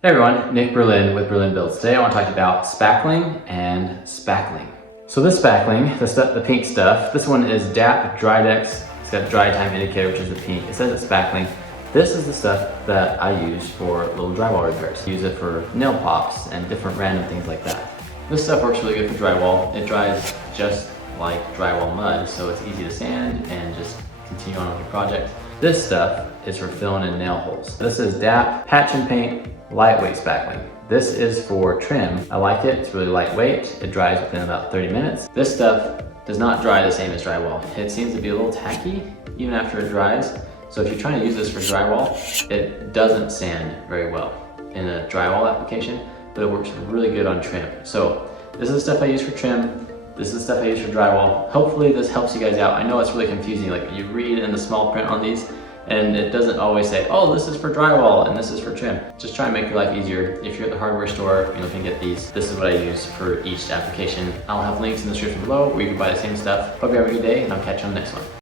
Hey everyone, Nick Berlin with Berlin Builds. Today I want to talk about spackling and spackling. So this spackling, the pink stuff, this one is DAP Drydex. It's got dry time indicator, which is the pink. It says it's spackling. This is the stuff that I use for little drywall repairs. Use it for nail pops and different random things like that. This stuff works really good for drywall. It dries just like drywall mud, so it's easy to sand and just continue on with your project. This stuff is for filling in nail holes. This is DAP Patch and Paint Lightweight Spackling. This is for trim. I like it, it's really lightweight. It dries within about 30 minutes. This stuff does not dry the same as drywall. It seems to be a little tacky even after it dries. So if you're trying to use this for drywall, it doesn't sand very well in a drywall application, but it works really good on trim. So this is the stuff I use for trim. This is the stuff I use for drywall. Hopefully this helps you guys out. I know it's really confusing, like you read in the small print on these and it doesn't always say, oh, this is for drywall and this is for trim. Just try and make your life easier. If you're at the hardware store, you're looking to get these, this is what I use for each application. I'll have links in the description below where you can buy the same stuff. Hope you have a good day and I'll catch you on the next one.